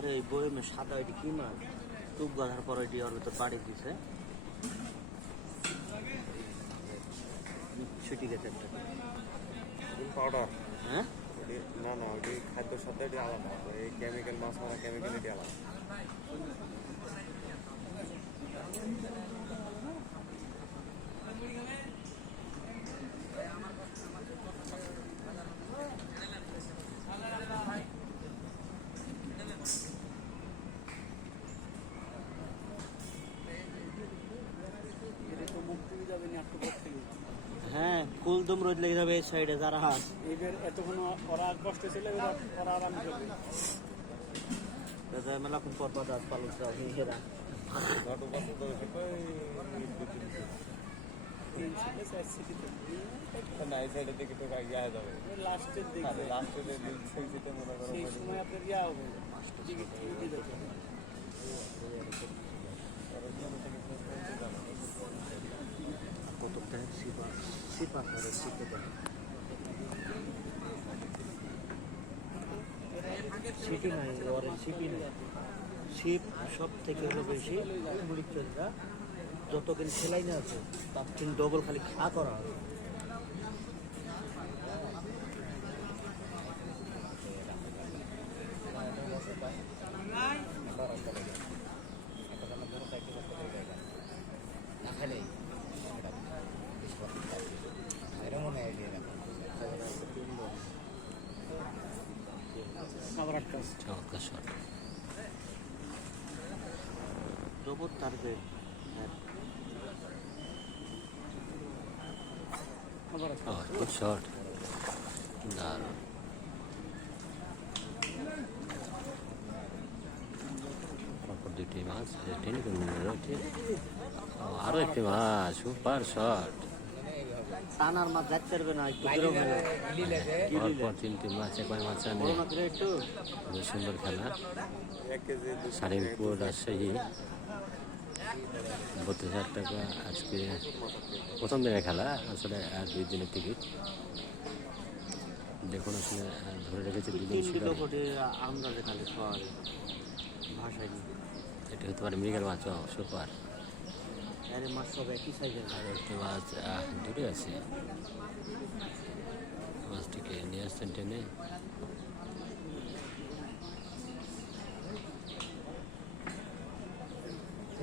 পরে ওই বইমে সাদা ওইটি কি মাছ টুপ গাধার পরে ওইটি ওর ভিতর পাড়ি দিছে ছুটি গেছে একটা পাউডার। হ্যাঁ না না ওইটি খাদ্যের সাথে এটি আলাদা, এই কেমিক্যাল মাছ মারা কেমিক্যাল এটি আলাদা। হ্যাঁ কুলদম রোদ লেগে যাবে এই সাইডে যারা হাত এদের এতক্ষণ ওরা কষ্ট ছিল, ওরা আরাম করবে। মেলাক্ষণ পর পর দাঁত পালন হেরা গত বছর তো না এই সাইডের দিকে তো ইয়া হয়ে যাবে লাস্টের দিকে লাস্টে মনে করো সেই সময় আপনার ইয়া হবে কতটা সিপা করে শিখে দেয় সিপি নাই ওরে সিপি নাই শিপ সব থেকে হলো বেশি মুড়ির চন্দ্রা যতদিন খেলাই না আছে তার থেকে ডবল খালি খা করা হবে আবার একটা চমৎকার শট রোবট টার্গেট আবার একটা গুড শট দারুণ পরপর দুটি মাছ আরো একটি মাছ সুপার শট টানার মাছ যাচ্ছে পারবে না পরপর তিনটি মাছ একবার মাছ আনে একটু সুন্দর খেলা 1 কেজি সারিমপুর রাজশাহী 32,000 টাকা আজকে প্রথম দিনের খেলা আসলে আর 2 দিনের টিকিট দেখুন আসলে ধরে রেখেছে 2 কিলো করে আন্দাজে খালি খাওয়া ভাষায় এটা হতে পারে মৃগের মাছ সুপার আরে মাছ সব একই সাইজের আর একটা মাছ দূরে আছে মাছটিকে নিয়ে আসছেন টেনে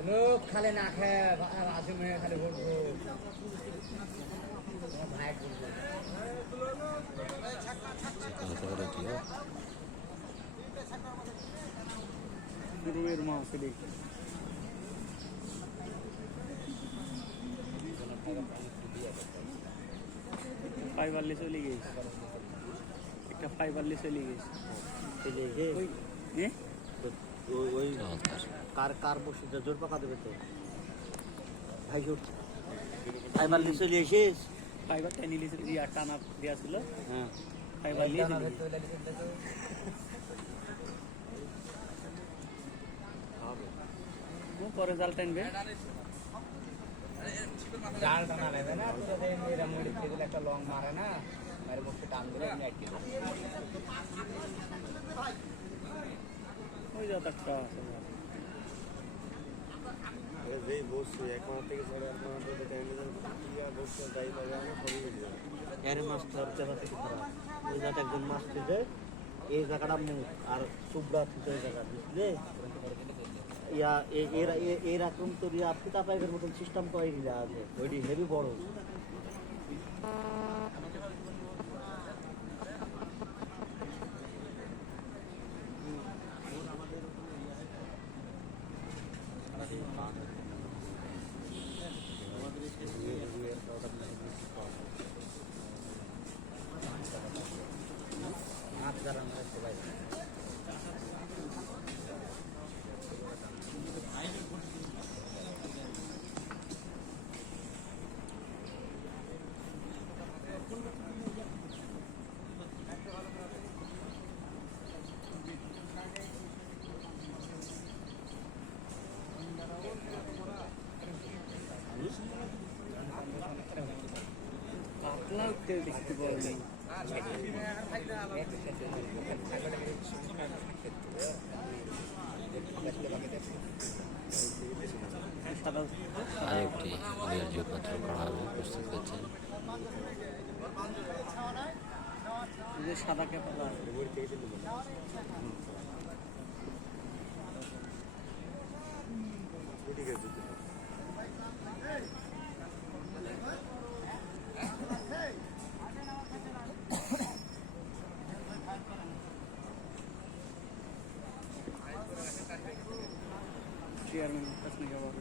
লোক খালে না খায় আসে মেয়ে খালি বলবো ভাই রুয়ের মাছ দেখি ফাইবারলি চলে গেছে একটা ফাইবারলি চলে গেছে ওই কার বসে জোর পাকা দেবে তো ভাই ফাইবার লিচে নিয়ে এসিস ফাইবার টেনে লিয়ে টানা দেওয়া ছিল হ্যাঁ ফাইবার লিয়ে পরে জাল টানবে জাল টানা নেবে না এরা মুড়ি খেয়ে দিলে একটা লং মারে না মারে মুখে টান দিলে আমি আটকে ওই যত একটা আছে যেই বসছি এক মাস থেকে 1.5 মাস বসছে যাই পাবে আমি সবই বেরিয়ে যাবে এর মাছ তো আর জায়গা থেকে খারাপ ওই জায়গাটা একজন মাছ থেকে এই জায়গাটা মুখ আর সুব্রা থেকে ওই জায়গা বুঝলে ইয়া এরকম তো ফিতা পাইপের মতন সিস্টেম করে দিলে আছে ওইটি হেভি বড় পাতলা উঠতে দেখতে পাওয়া যায় আরেকটি নির্জীব পাত্র করা হবে প্রস্তুত করছেন। এই যে সাদা ক্যাপালা চেয়ারম্যান কাছে নিয়ে যাওয়া হবে।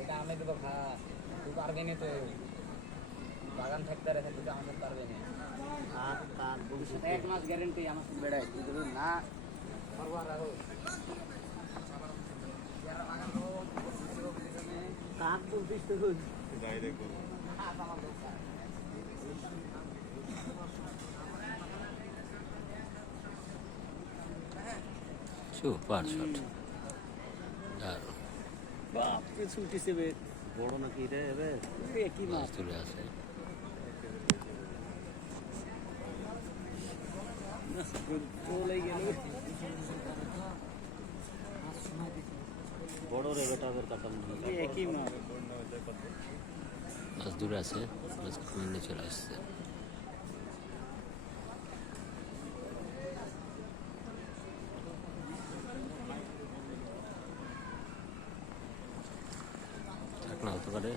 এটা আমি দেবো খা, তুই পারবি না তো, বাগান থাকতে রেখে তুই আমাদের পারবি না। আর তার ভবিষ্যতে 1 মাস গ্যারেন্টি আমার সাথে বেড়ায়, তুই যদি না পারবো আর রাখো। কাক বলছিস তো তুই? ডাইরেক্ট বলো সুপার শট, দারুণ বাপরে ছুটিছে বে, বড় নাকি রে এবে? একই মাছ মাছ। তুলে আছে। চলে গেল। বড় রে বেটা বের কাটা মনে হয়। একই মাছ। মাছ দূরে আছে, মাছ কমিয়ে চলে আসছে। ঢাকনা হতে পারে,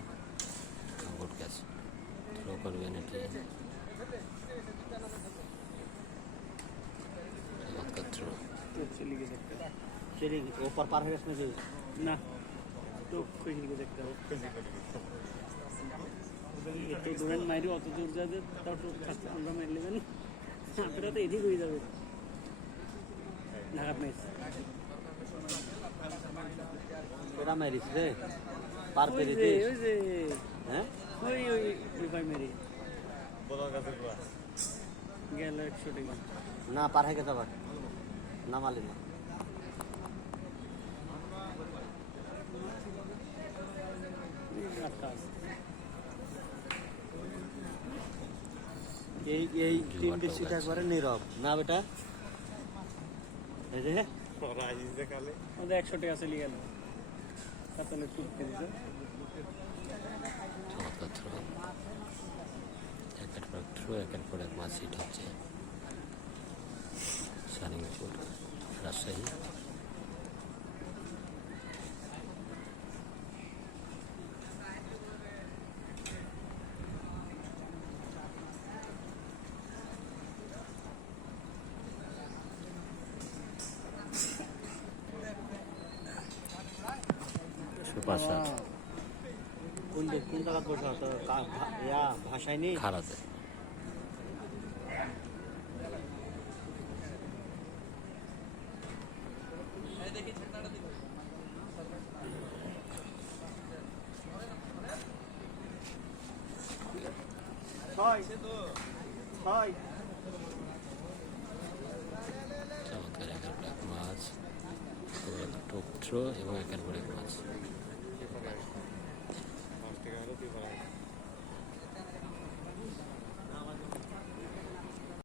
বোট গ্যাস থ্রো করবেন এটি। চমৎকার থ্রো। চলে গেছে একটা। চলে ওপর পার হয়ে গেছে নাকি? না, তো কইনি গো দেখতে হবে। এত দূরে মাইরে অত দূর যাবে, তাও তো থাকতে আমরা মাইর নেবেন। আপনারা তো এদিক হয়ে যাবে। ঢাকার ম্যাচ। এরা মেরিস রে পার ওই পেরে যে, দিস। ওই যে, হ্যাঁ ওই ভাই মেরি বলার কাছে পুরা গেল 100 টাকা। না পার হয়ে গেছে আবার নামালি না। আটটা আছে। এই তিনটে সিট একবারে নীরব না বেটা? এই যে রাইস দেখালে ওদের 100 টাকা চলে গেল। তাহলে টুকতে দিছে। চমৎকার থ্রো, একের পর এক থ্রো, একের পর এক মাছ হিট হচ্ছে। শানিংপুর, রাজশাহী। সুপার শট, কোন জায়গা বসা তো ভাষায় নেই। খারাতে। চমৎকার একের পর এক মাছ, টপ থ্রো এবং একের পর এক মাছ।